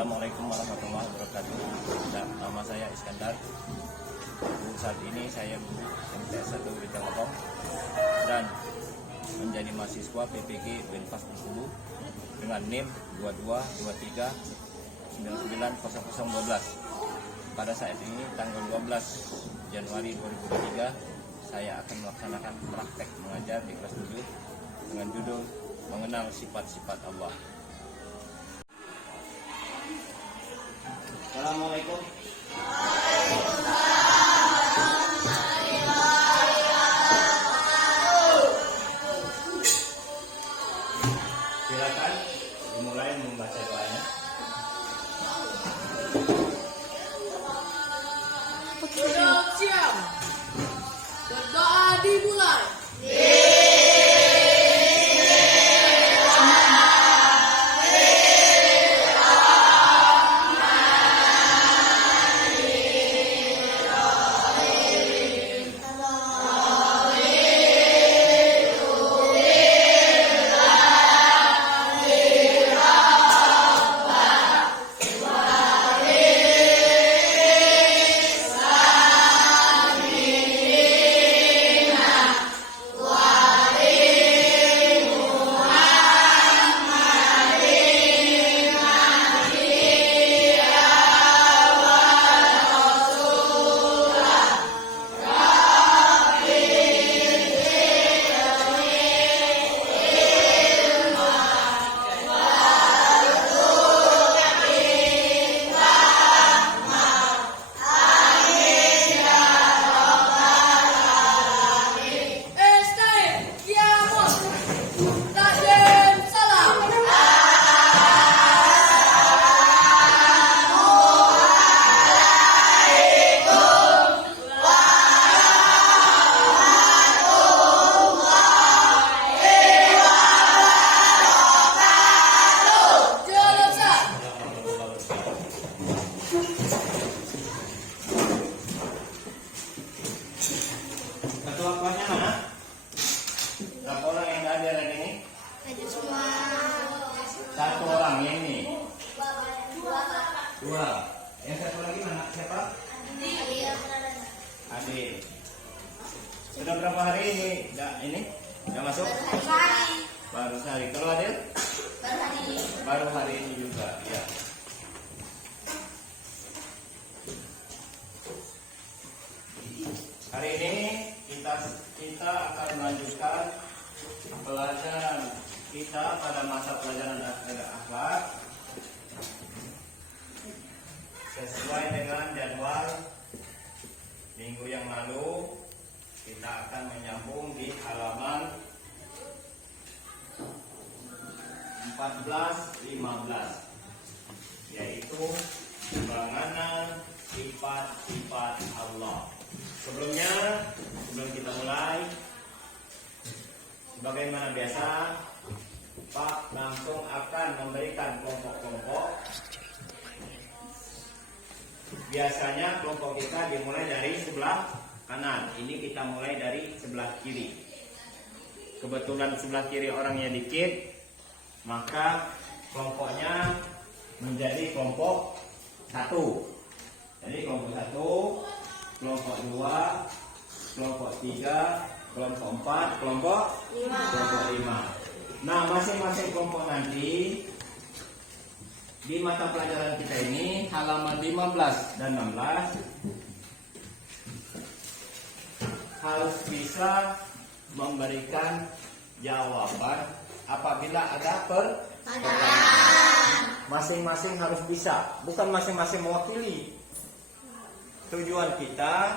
Assalamualaikum warahmatullahi wabarakatuh. Nama saya Iskandar. Saat ini saya guru MTS 1 Telkom dan menjadi mahasiswa PPG Unpas Bengkulu dengan NIM 2223990012. Pada saat ini tanggal 12 Januari 2023 saya akan melaksanakan praktek mengajar di kelas 7 dengan judul Mengenal Sifat-Sifat Allah. Assalamualaikum. Silakan dimulai membaca doanya. Siap. Berdoa dimulai. Ketua kelasnya mana? Berapa orang yang hadir hari ini? Hadir semua. Satu orang yang ini. Dua. Yang satu lagi mana? Siapa? Adik. Sudah berapa hari ini? Udah masuk? Baru sehari. Kalau Adil? Baru hari ini juga. Ya. Hari ini kita akan melanjutkan pelajaran kita pada masa pelajaran akhlak sesuai dengan jadwal minggu yang lalu. Kita akan menyambung di halaman 14-15, yaitu mengenal sifat-sifat Allah. Sebelum kita mulai, sebagaimana biasa, Pak langsung akan memberikan kelompok-kelompok. Biasanya kelompok kita dimulai dari sebelah kanan. Ini kita mulai dari sebelah kiri. Kebetulan sebelah kiri orangnya dikit, maka kelompoknya menjadi kelompok 1. Jadi kelompok 1, kelompok 2, kelompok 3, kelompok 4, kelompok 5. Nah, masing-masing kelompok nanti di mata pelajaran kita ini halaman 15 dan 16 harus bisa memberikan jawaban apabila ada pertanyaan. Masing-masing harus bisa, bukan masing-masing mewakili. Tujuan kita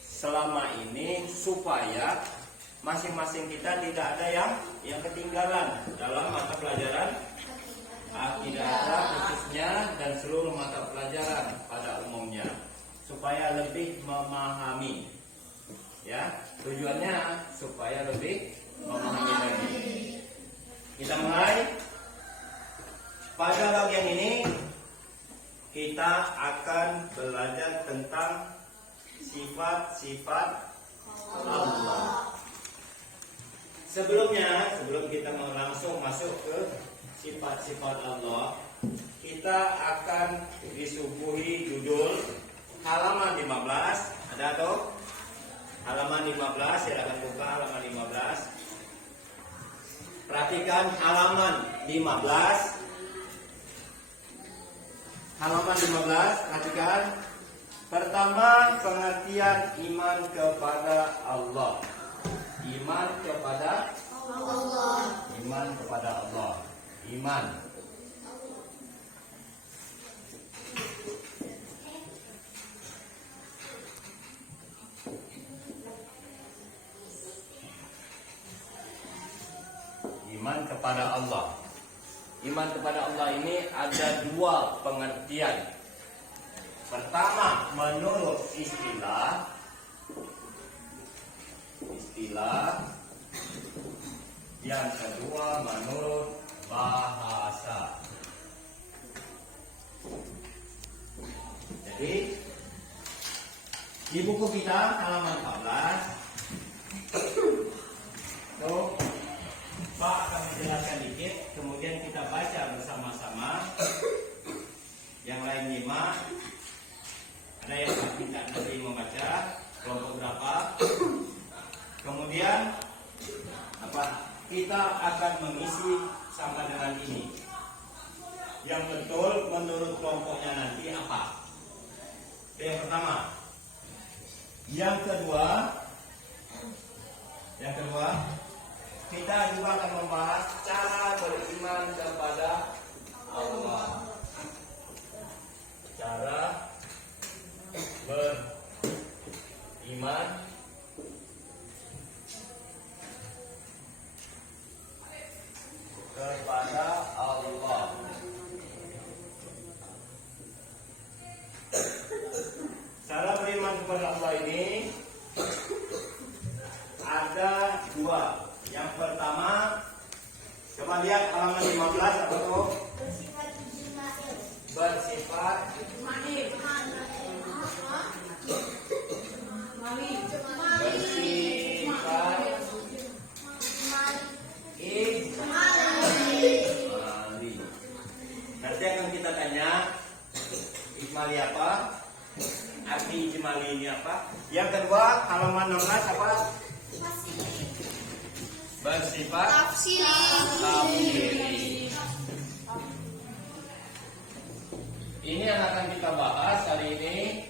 selama ini supaya masing-masing kita tidak ada yang ketinggalan dalam mata pelajaran akidah khususnya dan seluruh mata pelajaran pada umumnya, supaya lebih memahami. Ya, tujuannya supaya lebih memahami lagi. Kita mulai. Pada bagian ini kita akan belajar tentang sifat-sifat Allah. Sebelum kita langsung masuk ke sifat-sifat Allah, kita akan disuguhi judul halaman 15. Ada tuh? Halaman 15, silakan buka halaman 15. Perhatikan halaman 15. Halaman 15, perhatikan. Pertama, pengertian iman kepada Allah. Iman kepada Allah. Iman kepada Allah. Iman. Iman kepada Allah. Iman kepada Allah ini ada dua pengertian. Pertama, menurut istilah. Yang kedua, menurut bahasa. Jadi, di buku kita halaman 14. Tuh, Pak akan menjelaskan dikit, kemudian kita baca bersama-sama. Yang lain nyimak. Ada yang tidak nanti membaca, kelompok berapa. Kemudian kita akan mengisi sama dengan ini. Yang betul menurut kelompoknya nanti apa? Itu yang pertama. Yang kedua, kita juga akan membahas cara beriman kepada Allah. Cara beriman kepada Allah. Cara beriman kepada Allah ini ada dua. Yang pertama, coba lihat halaman 15 apa tuh? Bersifat Nanti akan kita tanya ijmali apa? Arti ijmali ini apa? Yang kedua, halaman 16 apa? Bersifat tafsiri. Ini yang akan kita bahas hari ini,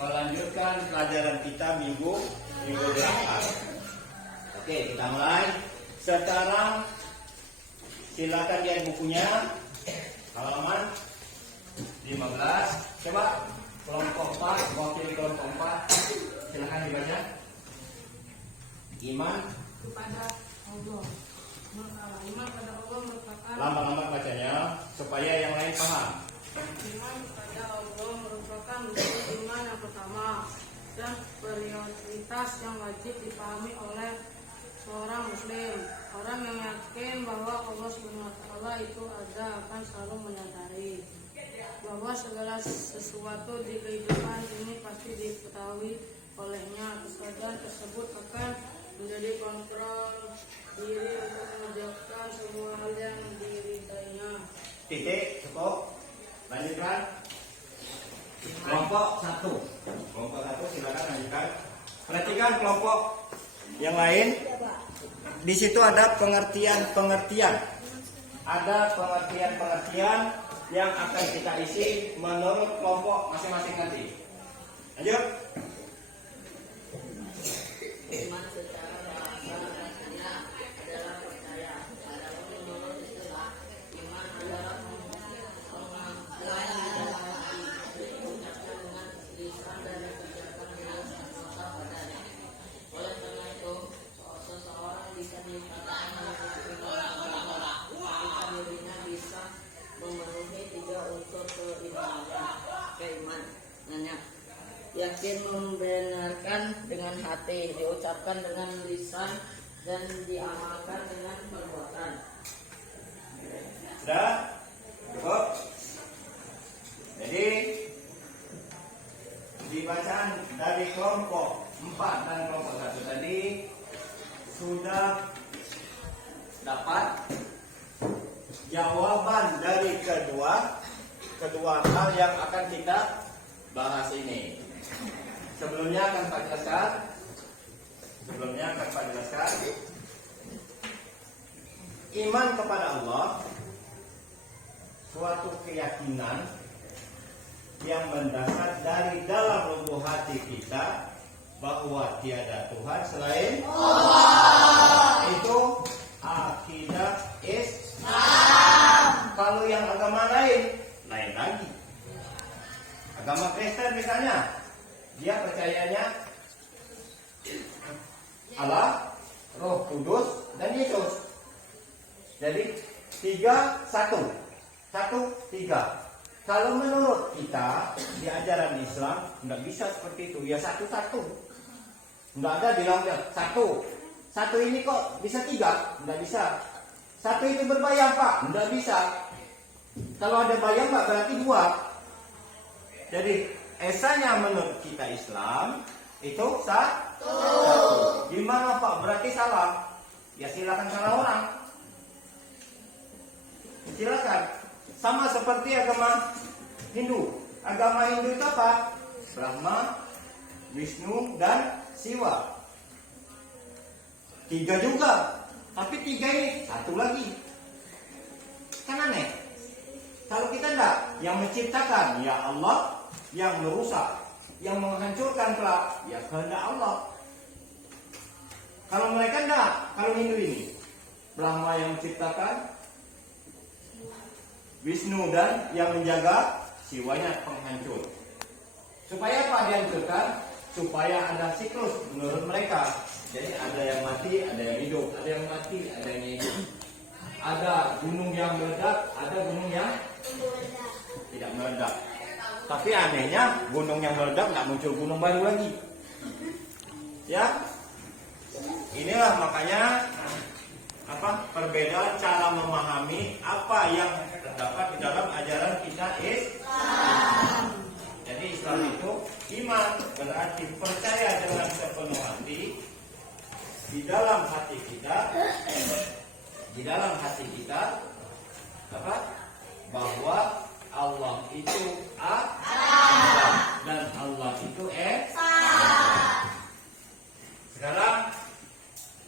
melanjutkan pelajaran kita minggu depan. Oke, kita mulai. Sekarang silakan lihat bukunya, halaman 15. Coba kelompok 4, wakil kelompok 4, silakan dibaca. Iman Kepada Allah. Iman kepada Allah merupakan lambat-lambat bacanya supaya yang lain paham. Iman kepada Allah merupakan rukun iman yang pertama dan prioritas yang wajib dipahami oleh seorang muslim. Orang yang yakin bahwa Allah SWT itu ada akan selalu menyadari bahwa segala sesuatu di kehidupan ini pasti diketahui olehnya. Kesadaran tersebut akan menjadi kontrol diri untuk mengerjakan semua hal yang diridainya. Titik, cukup. Lanjutkan. Kelompok 1. Kelompok 1 silakan lanjutkan. Perhatikan kelompok yang lain. Di situ ada pengertian-pengertian. Ada pengertian-pengertian yang akan kita isi menurut kelompok masing-masing nanti. Lanjut. Iman secara bahasa artinya adalah percaya. Adapun menurut istilah, iman adalah pengakuan di dalam hati, diucapkan dengan lisan dan dikerjakan dengan anggota badannya. Oleh karena itu, seseorang bisa dikatakan memiliki iman kepada Allah ketika dirinya bisa memenuhi 3 unsur keimanannya. Yakin membenarkan dengan hati, diucapkan dengan lisan, dan diamalkan dengan perbuatan. Sudah? Cukup? Jadi di bacaan dari kelompok 4 dan kelompok 1 tadi sudah dapat jawaban kedua hal yang akan kita bahas ini. Sebelumnya akan Pak jelaskan iman kepada Allah suatu keyakinan yang mendasar dari dalam lubuk hati kita bahwa tiada Tuhan selain Allah. Itu akidah Islam. Kalau yang agama lain lagi. Agama Kristen misalnya, dia percayanya Allah, Roh Kudus, dan Yesus. Jadi 3-1. 1-3. Kalau menurut kita di ajaran Islam nggak bisa seperti itu. Ya 1-1. Nggak ada bilangnya 1. 1 ini kok bisa 3? Nggak bisa. 1 itu berbayang Pak? Nggak bisa. Kalau ada bayang Pak berarti 2. Jadi esanya menurut kita Islam itu 1. Gimana Pak? Berarti salah. Ya silakan salah orang. Silakan. Sama seperti agama Hindu. Agama Hindu itu apa? Brahma, Wisnu, dan Siwa. 3 juga. Tapi 3 ini 1 lagi. Kan aneh. Kalau kita enggak, yang menciptakan ya Allah, yang merusak, yang menghancurkan kelak ya kehendak Allah. Kalau mereka enggak, kalau Hindu ini Brahma yang menciptakan, Wisnu dan yang menjaga, Siwanya penghancur. Supaya apa dihancurkan? Supaya ada siklus menurut mereka. Jadi ada yang mati, ada yang hidup, ada yang mati, ada yang hidup. Ada gunung yang meledak, ada gunung yang tidak meledak. Tapi anehnya gunung yang meledak nggak muncul gunung baru lagi. Ya, inilah makanya perbedaan cara memahami apa yang terdapat di dalam ajaran kita Islam. Jadi Islam itu iman, berarti percaya dengan sepenuh hati di dalam hati kita, bahwa Allah itu ada dan Allah itu esa. Sekarang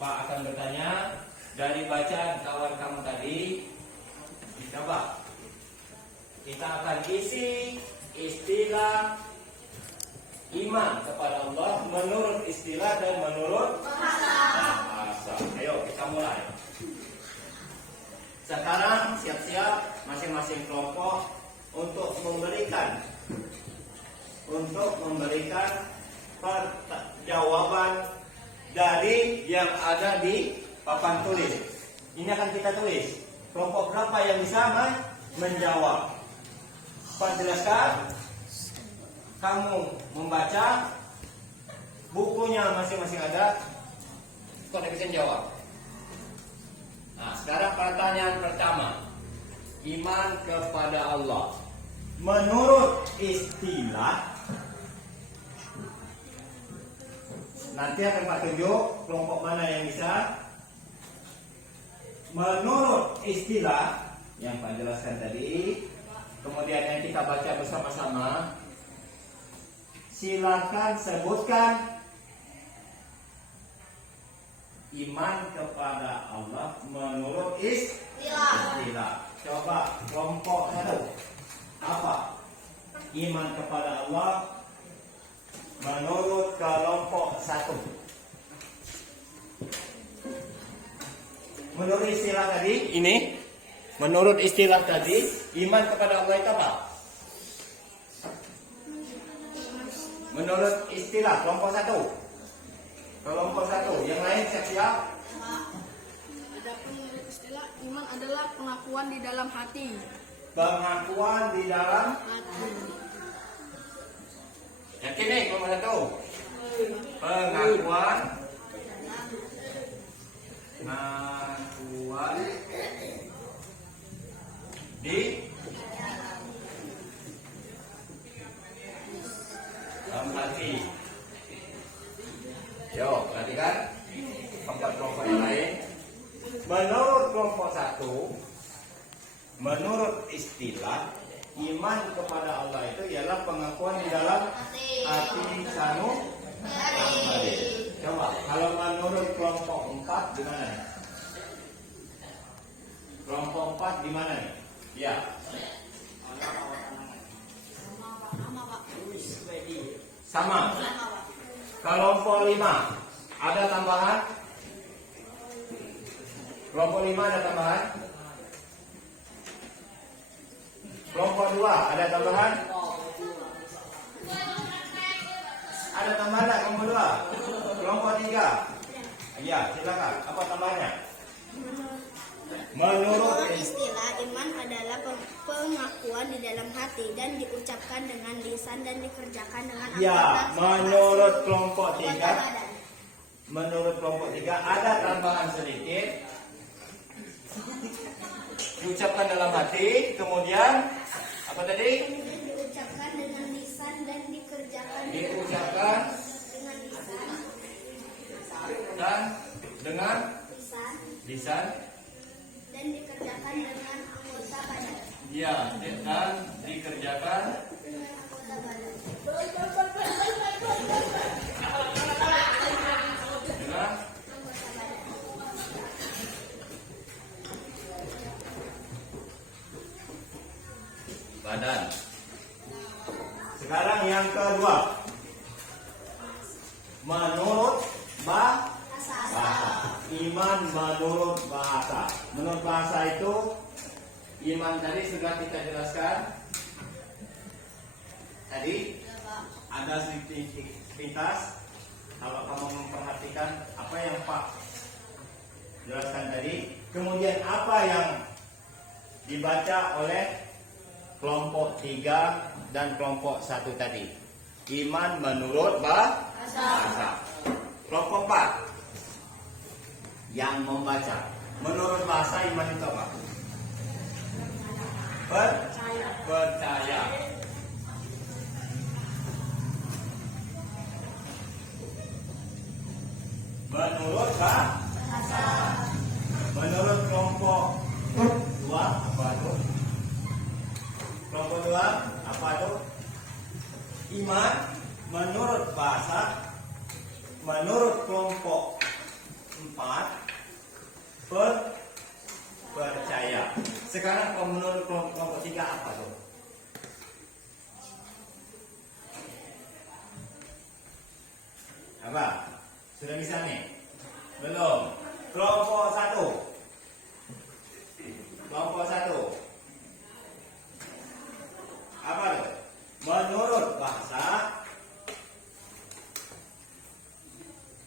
Pak akan bertanya dari bacaan kawan kamu tadi. Coba kita akan isi istilah iman kepada Allah menurut istilah dan menurut bahasa. Ayo kita mulai. Sekarang siap-siap masing-masing kelompok untuk memberikan jawaban dari yang ada di papan tulis. Ini akan kita tulis. Kelompok berapa yang bisa menjawab? Pak jelaskan. Kamu membaca, bukunya masing-masing ada. Kau bisa jawab. Nah, sekarang pertanyaan pertama. Iman kepada Allah menurut istilah. Nanti akan Pak tunjuk kelompok mana yang bisa. Menurut istilah yang Pak jelaskan tadi, kemudian yang kita baca bersama-sama. Silakan sebutkan iman kepada Allah menurut istilah. Coba kelompok 1. Apa? Iman kepada Allah menurut kelompok 1. Menurut istilah tadi, menurut istilah tadi, iman kepada Allah itu apa? Menurut istilah kelompok 1. Kelompok 1. Yang lain siap-siap. Adapun menurut istilah iman adalah pengakuan di dalam hati. Pengakuan di dalam Hati. yakin nih kelompok 1. Pengakuan di dalam hati. Yo, perhatikan kelompok yang lain. Menurut kelompok 1, menurut istilah istilah, iman kepada Allah itu ialah pengakuan di dalam hati sanu. Coba, kalau menurut kelompok 4 di mana nih? Kelompok 4 di mana nih? Ya. Sama. Kelompok 5 ada tambahan? Kelompok 5 ada tambahan? Kelompok 2 ada tambahan? Ada tambahan tak kelompok 2? Kelompok 3? Ya, silakan. Apa tambahannya? Menurut istilah iman adalah pengakuan di dalam hati dan diucapkan dengan lisan dan dikerjakan dengan ya, menurut kelompok 3, badan. menurut kelompok 3 ada tambahan sedikit. Diucapkan dalam hati, kemudian apa tadi? Diucapkan dengan lisan dan dikerjakan Diucapkan dengan lisan dan dengan lisan lisan. dan dikerjakan dengan anggota badan. Ya, dan dikerjakan Dengan anggota badan. dengan badan. Sekarang yang kedua, menurut bahasa. Iman menurut bahasa. Menurut bahasa itu, iman tadi sudah kita jelaskan. Tadi ada sedikit pintas. Kalau kamu memperhatikan apa yang Pak jelaskan tadi, kemudian apa yang dibaca oleh kelompok 3 dan kelompok 1 tadi. Iman menurut bahasa. Kelompok 4 yang membaca. Menurut bahasa iman itu apa? Percaya. Menurut bahasa. Menurut kelompok 2 apa itu? Kelompok 2 apa itu? Iman menurut bahasa. Menurut kelompok 4 percaya. Sekarang kalau menurut kelompok 3 apa tuh? Apa? Sudah bisa nih? Belum. Kelompok 1. Kelompok 1. Apa tuh? Menurut bahasa,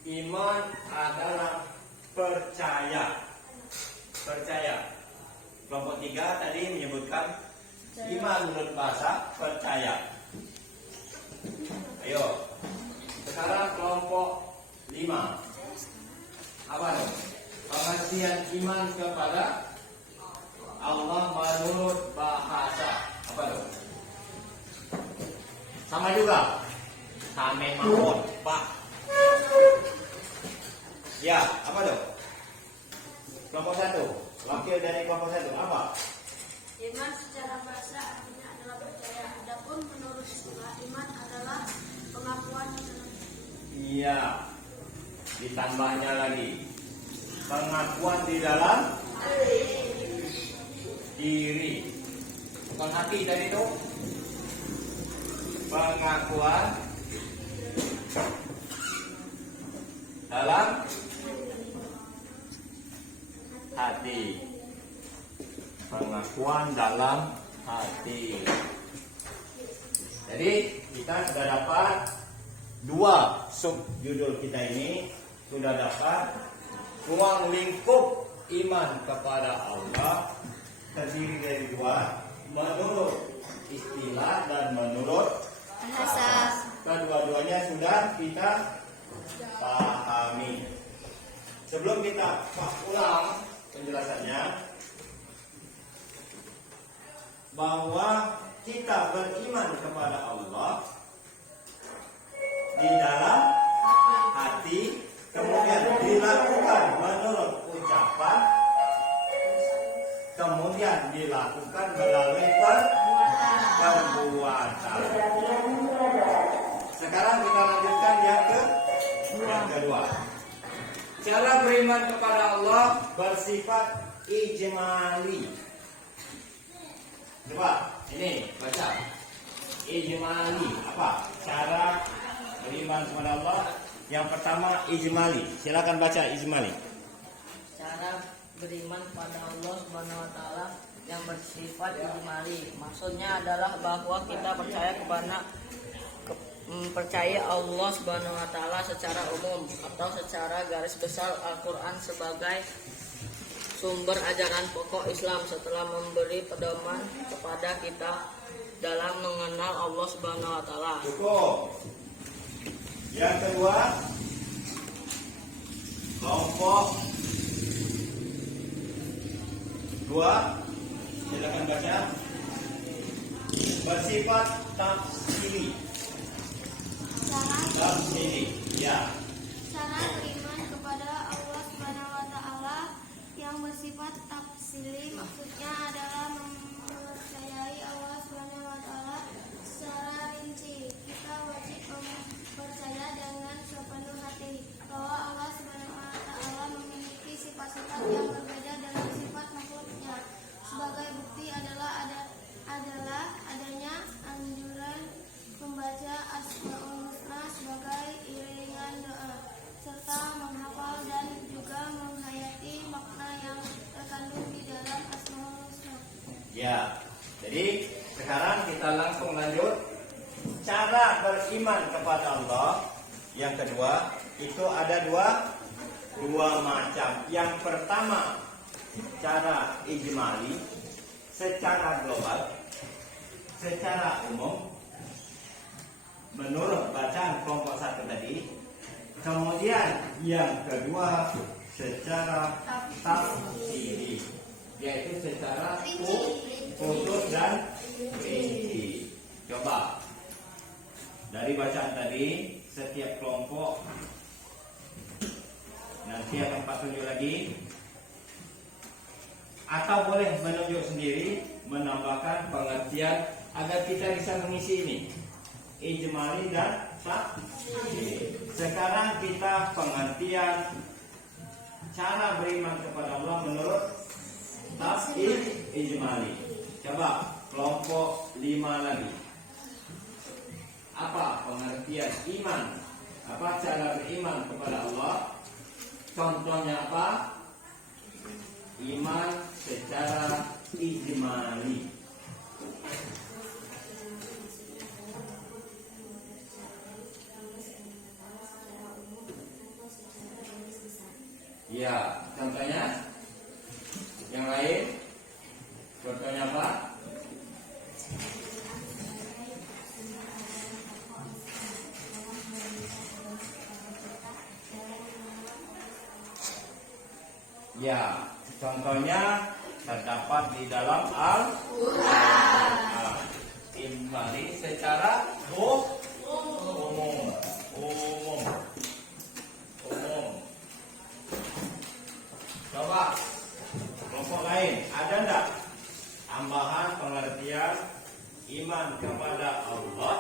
iman adalah percaya. Percaya. Kelompok 3 tadi menyebutkan iman menurut bahasa, percaya. Ayo. Sekarang kelompok 5. Apa tuh? Pengertian iman kepada Allah menurut bahasa. Apa tuh? Sama juga. Kame mawon, Pak. Ya, apa tuh? Kelompok 1. Wakil dari kelompok 1 apa? Iman secara bahasa artinya adalah percaya. Adapun menurut istilah iman adalah pengakuan di dalam Iya. Ditambahnya lagi. Pengakuan di dalam diri. Bukan hati tadi itu. Pengakuan dalam hati. Pengakuan dalam hati. Jadi kita sudah dapat 2 sub judul kita ini. Sudah dapat ruang lingkup iman kepada Allah terdiri dari 2, menurut istilah dan menurut bahasa. Kedua-duanya sudah kita pahami. Sebelum kita ulang penjelasannya, bahwa kita beriman kepada Allah di dalam hati, kemudian dilakukan menurut ucapan, kemudian dilakukan melalui perbuatan. Sekarang kita lanjutkan yang kedua. Cara beriman kepada Allah bersifat ijmali. Coba ini baca. Ijmali apa? Cara beriman kepada Allah. Yang pertama ijmali. Silakan baca ijmali. Cara beriman kepada Allah Subhanahu wa taala yang bersifat ijmali. Maksudnya adalah bahwa kita percaya Allah Subhanahu wa taala secara umum atau secara garis besar Al-Qur'an sebagai sumber ajaran pokok Islam setelah memberi pedoman kepada kita dalam mengenal Allah Subhanahu wa taala. Cukup. Yang kedua, kelompok 2, silakan baca. Bersifat tafsili. Tafsili, ya. Cara beriman kepada Allah Subhanahu wa taala yang bersifat tafsili maksudnya adalah mempercayai Allah Subhanahu wa taala secara rinci. Kita wajib percaya dengan sepenuh hati bahwa Allah Subhanahu wa taala memiliki sifat-sifat yang berbeda dengan sifat makhluknya. Sebagai bukti adalah adanya anjuran membaca Asmaul Husna sebagai iringan doa serta menghafal dan juga menghayati makna yang terkandung di dalam Asmaul Husna. Ya. Jadi sekarang kita langsung lanjut. Cara beriman kepada Allah yang kedua itu ada dua macam. Yang pertama cara ijmali secara global, secara umum menurut bacaan kelompok 1 tadi. Kemudian yang kedua secara tafsiri, yaitu secara khusus dan rinci. Coba dari bacaan tadi setiap kelompok nanti akan Pak tunjuk lagi, atau boleh menunjuk sendiri, menambahkan pengertian agar kita bisa mengisi ini ijmali dan tafsiri. Sekarang kita pengertian cara beriman kepada Allah menurut tafsir ijmali. Coba kelompok 5 lagi. Apa pengertian iman? Apa cara beriman kepada Allah? Contohnya apa? Iman secara ijmali. Ya, contohnya yang lain. Contohnya apa? Ya, contohnya terdapat di dalam Al-Quran. Imani secara umum. Coba kelompok lain ada enggak tambahan pengertian iman kepada Allah?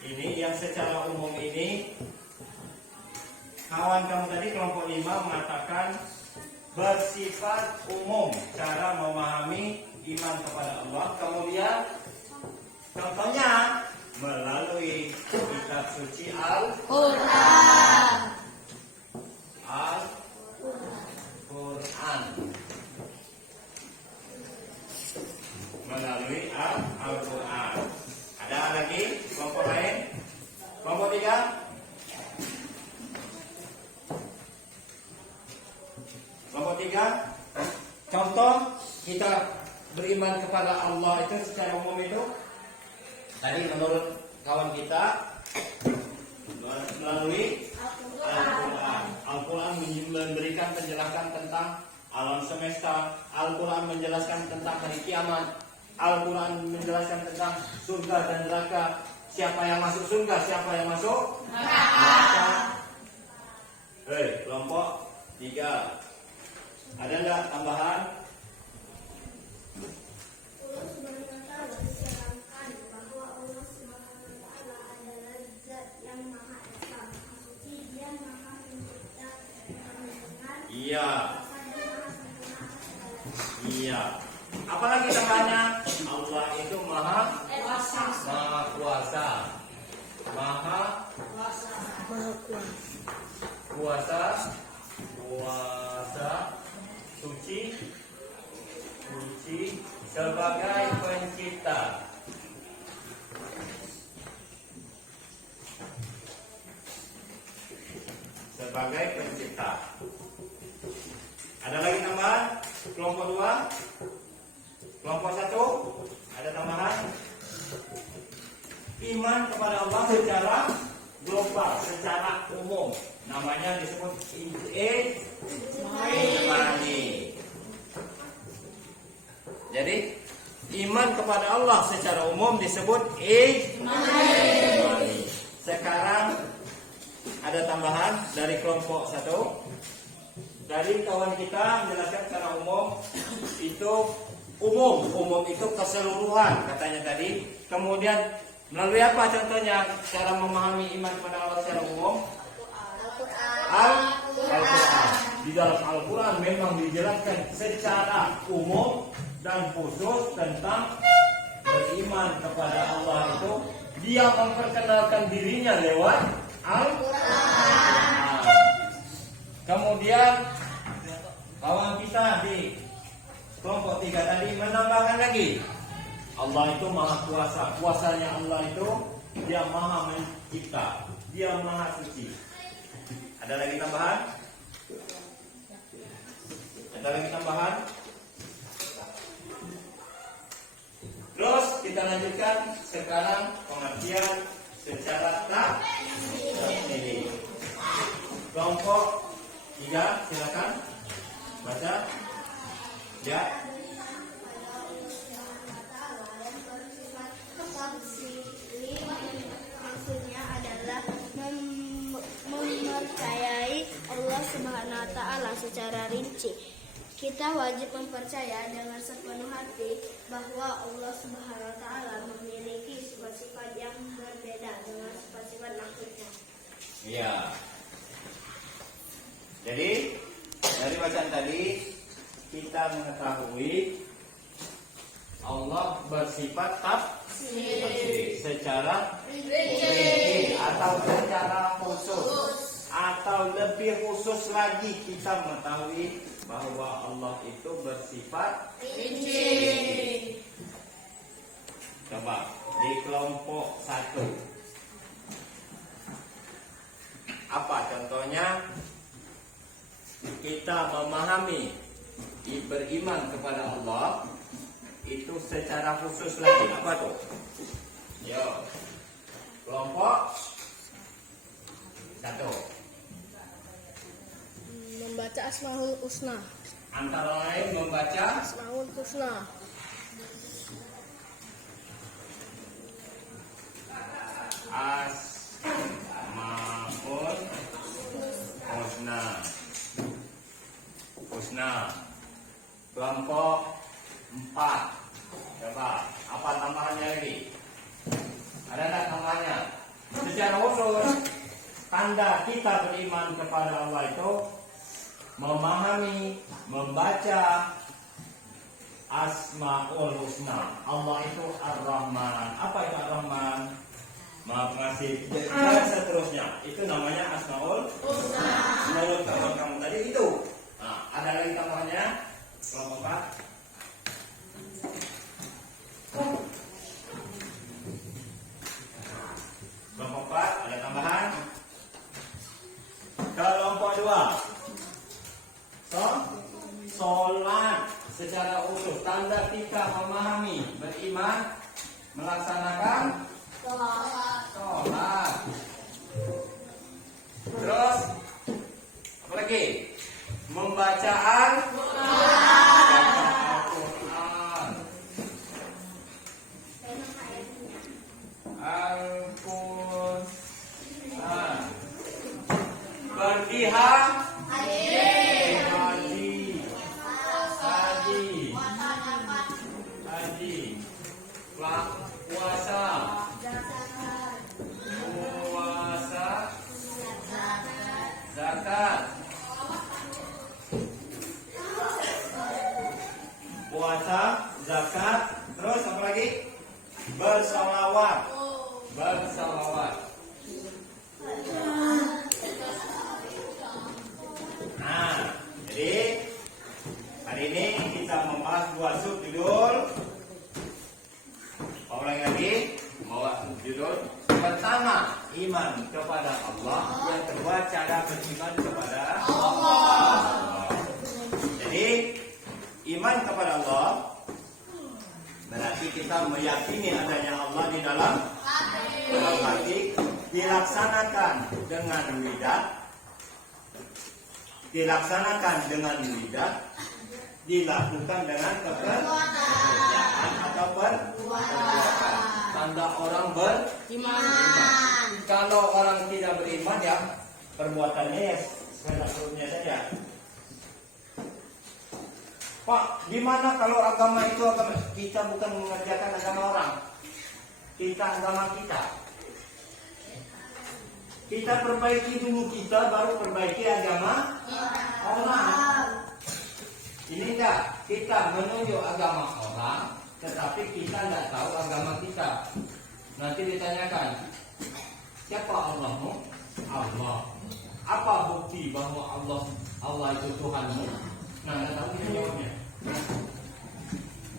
Ini yang secara umum ini. Kawan kamu tadi kelompok 5 mengatakan bersifat umum cara memahami iman kepada Allah. Kemudian contohnya melalui kitab suci Al-Quran. Melalui Al-Quran. Ada lagi kelompok lain? Kelompok 3? Kelompok 3, contoh kita beriman kepada Allah itu secara umum itu tadi menurut kawan kita melalui Al-Quran. Al-Quran memberikan penjelasan tentang alam semesta. Al-Quran menjelaskan tentang hari kiamat. Al-Quran menjelaskan tentang surga dan neraka. Siapa yang masuk surga, siapa yang masuk neraka. Kelompok 3. Ada enggak tambahan? Apalagi tambahnya? Allah itu maha kuasa. Maha kuasa, suci sebagai pencipta. Sebagai pencipta. Ada lagi tambahan? Kelompok 2, kelompok 1, ada tambahan? Iman kepada Allah secara global, secara umum, namanya disebut imani. Jadi iman kepada Allah secara umum disebut imani. Sekarang ada tambahan dari kelompok 1. Dari kawan kita menjelaskan secara umum itu umum itu keseluruhan katanya tadi. Kemudian melalui apa contohnya cara memahami iman kepada Allah secara umum? Al-Quran. Di dalam Al-Quran memang dijelaskan secara umum dan khusus tentang beriman kepada Allah itu. Dia memperkenalkan dirinya lewat Al-Quran. Kemudian kawan kita di kelompok 3 tadi menambahkan lagi, Allah itu maha kuasa. Kuasanya Allah itu dia maha mencipta, dia maha suci. Ada lagi tambahan? Ada lagi tambahan? Terus kita lanjutkan sekarang pengertian secara tafsir. Kelompok 3 silakan baca. Ya. Maksudnya adalah mempercayai Allah Subhanahu wa Ta'ala secara rinci. Kita wajib mempercaya dengan sepenuh hati bahwa Allah Subhanahu wa Ta'ala memiliki sifat-sifat yang berbeda dengan sifat-sifat makhluknya. Iya. Jadi dari bacaan tadi kita mengetahui Allah bersifat tafsir secara rinci atau secara khusus, atau lebih khusus lagi kita mengetahui bahwa Allah itu bersifat rinci. Coba di kelompok 1 apa contohnya? Kita memahami beriman kepada Allah itu secara khusus lagi. Apa tuh? Yo, kelompok 1. Membaca Asmaul Husna. Antara lain membaca Asmaul Husna. Asmaul Husna. Kelompok 4. Coba, apa tambahannya lagi? Ada enggak tambahannya? Secara khusus, tanda kita beriman kepada Allah itu memahami, membaca Asmaul Husna. Allah itu Ar-Rahman. Apa itu Ar-Rahman? Maha Pengasih dan seterusnya. Itu namanya Asmaul Husna. Menurut kawan-kawan tadi itu. Nah, ada lagi tambahannya? Kelompok 4. Kelompok 4 ada tambahan. Kelompok 2. Sholat secara utuh, tanda kita memahami, beriman, melaksanakan sholat. Terus apa lagi? Membaca Al-Quran. Al-Quran. Berjihad. Haji. Puasa. Zakat. Puasa, zakat, berzakat, terus apa lagi? Bersalawat. Bersalawat. Nah, jadi hari ini kita membahas dua subjudul. Ulangi lagi, bahwa subjudul pertama iman kepada Allah, yang kedua cara beriman kepada Allah. Jadi iman kepada Allah berarti kita meyakini adanya Allah di dalam hati, dilaksanakan dengan lidah, dilakukan dengan pekerjaan atau perbuatan. Tanda orang beriman. Kalau orang tidak beriman ya perbuatannya ya sebenarnya saja. Pak, gimana kalau agama itu agama kita bukan mengerjakan agama orang, kita agama kita. Kita perbaiki dulu kita, baru perbaiki agama orang. Ini enggak, kita menunjuk agama orang, tetapi kita enggak tahu agama kita. Nanti ditanyakan, siapa Allahmu? Allah. Apa bukti bahwa Allah itu Tuhanmu? Nah, enggak tahu kita jawabnya.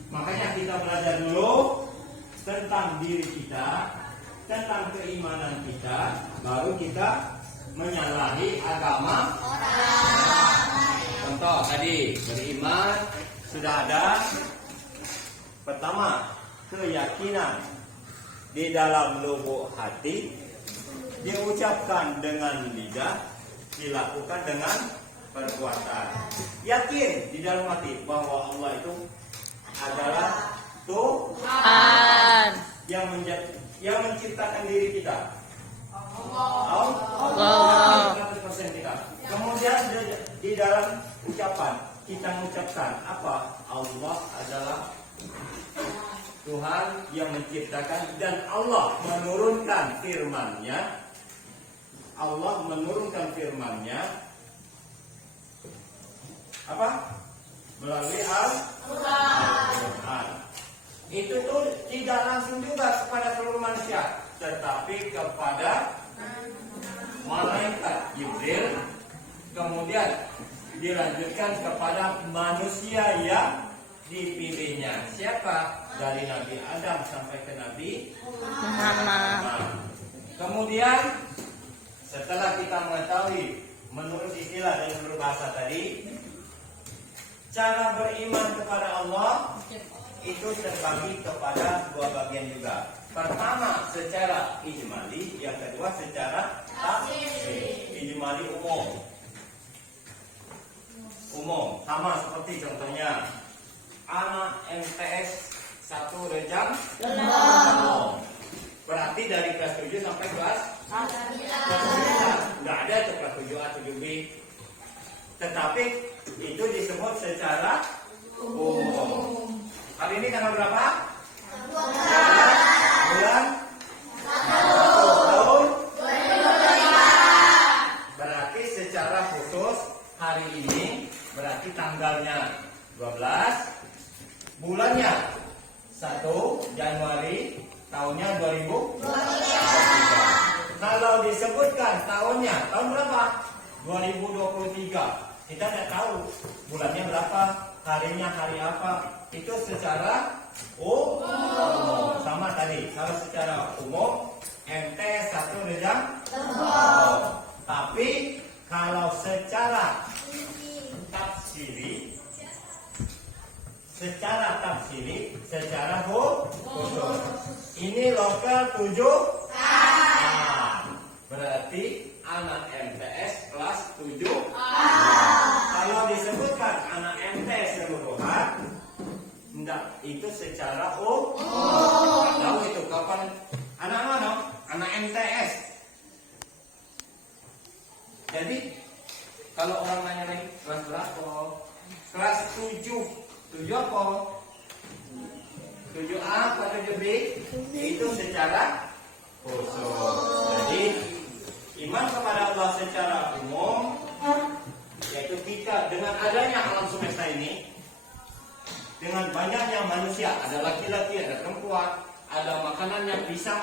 Makanya kita belajar dulu tentang diri kita, tentang keimanan kita, baru kita menyalahi agama orang. Contoh tadi beriman sudah ada. Pertama, keyakinan di dalam lubuk hati, diucapkan dengan lidah, dilakukan dengan perbuatan. Yakin di dalam hati bahwa Allah itu adalah Tuhan yang menciptakan diri kita. Allah 100% kita. Kemudian di dalam ucapan kita mengucapkan apa? Allah adalah Tuhan yang menciptakan dan Allah menurunkan firman-Nya. Allah menurunkan firman-Nya apa? Melalui Al-Quran. Itu tuh tidak langsung juga kepada seluruh manusia, tetapi kepada malaikat Jibril, kemudian dilanjutkan kepada manusia yang dipilihnya. Siapa? Dari Nabi Adam sampai ke Nabi Muhammad. Kemudian setelah kita mengetahui menurut istilah dan menurut bahasa tadi, cara beriman kepada Allah itu terbagi kepada dua bagian juga. Pertama secara ijmali, yang kedua secara tafsir. Ijmali umum, sama seperti contohnya anak MTS 1 Rejang umum. Berarti dari kelas 7 sampai kelas 9. Nggak ada itu kelas 7A, 7B. Tetapi itu disebut secara umum. Hari ini tanggal berapa? 12 bulan 1 tahun 2025. Berarti secara khusus hari ini berarti tanggalnya 12, bulannya 1 Januari, tahunnya 2023. Kalau disebutkan tahunnya, tahun berapa? 2023. Kita tidak tahu bulannya berapa, harinya hari apa. Itu secara umum. Sama tadi, kalau secara umum MT 1 Rejang. Tapi kalau secara tafsiri, secara khusus, ini lokal 7A. Berarti anak MTS kelas 7A. Kalau disebutkan anak MTS seluruhan, enggak, itu secara umum. Tahu itu kapan anak mana? Anak MTS. Jadi kalau orang nanya lagi kelas berapa? Kelas 7. 7 apa? 7A atau 7B? Itu secara khusus. Jadi iman kepada Allah secara umum, yaitu kita dengan adanya alam semesta ini, dengan banyaknya manusia, ada laki-laki, ada perempuan, ada makanan yang pisah,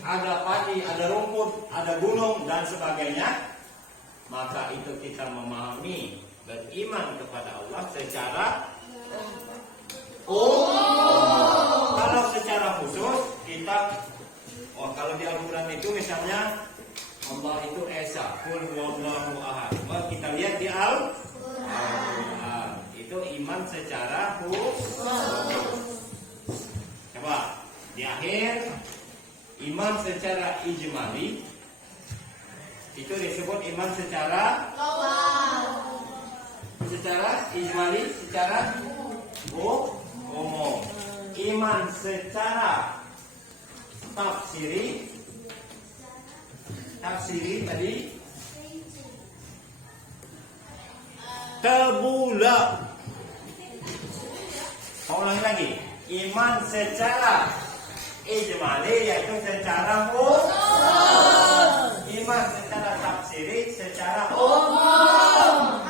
ada padi, ada rumput, ada gunung dan sebagainya, maka itu kita memahami beriman kepada Allah secara kalau secara khusus kita kalau di Al-Quran itu misalnya Allah itu Esa, Qul huwallahu ahad. Kita lihat di Al-Quran itu iman secara khusus. Coba di akhir iman secara ijmali itu disebut iman secara ijmali, secara umum. Iman secara tafsiri tadi terbula. Mau ulangi lagi. Iman secara ijmali yaitu secara umum. Iman secara tafsiri secara umum.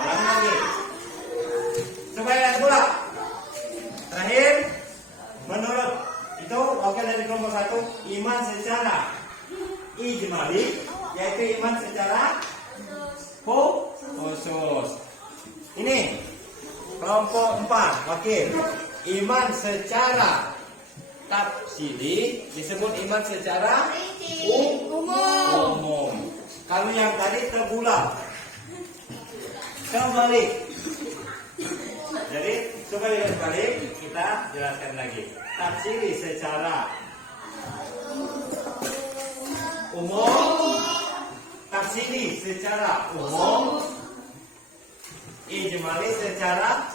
Ulangi lagi. Supaya pula. Terakhir, menurut itu wakil dari kelompok 1, iman secara ijmali yaitu iman secara khusus. Ini kelompok 4 wakil. Iman secara tafsiri disebut iman secara umum. Kalau yang tadi terbulat kembali. Jadi supaya balik kita jelaskan lagi. Tafsiri secara umum, tafsiri secara umum, ijmali secara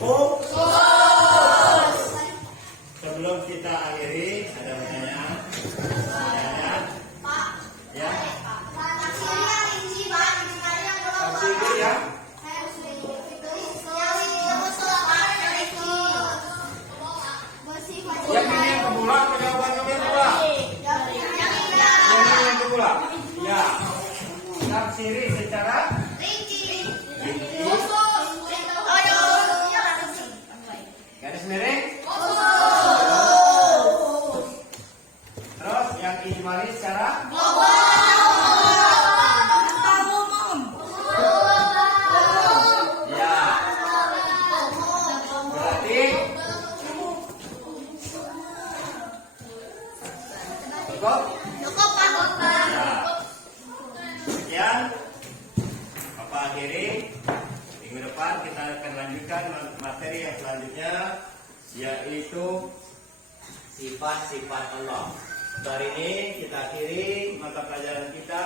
khusus. Sebelum kita akhiri, ada pertanyaan? Ya. Tafsiri ya. Yang ini yang kebulat, jawabannya yang kebulat. Yang ini yang kebulat. Ya. Tafsiri secara rinci. Garis miring. Terus yang ijmali secara ya. Berarti cukup Pak. Sekian Bapak akhiri. Minggu depan kita akan lanjutkan materi yang selanjutnya, yaitu sifat-sifat Allah. Hari ini kita akhiri mata pelajaran kita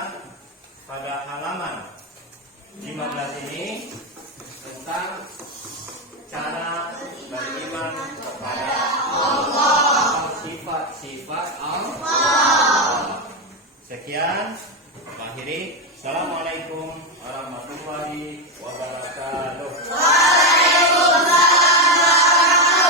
pada halaman 15 ini tentang cara beriman kepada Allah, sifat-sifat Allah. Sekian, akhiri. Assalamualaikum warahmatullahi wabarakatuh. Waalaikumsalam warahmatullahi wabarakatuh.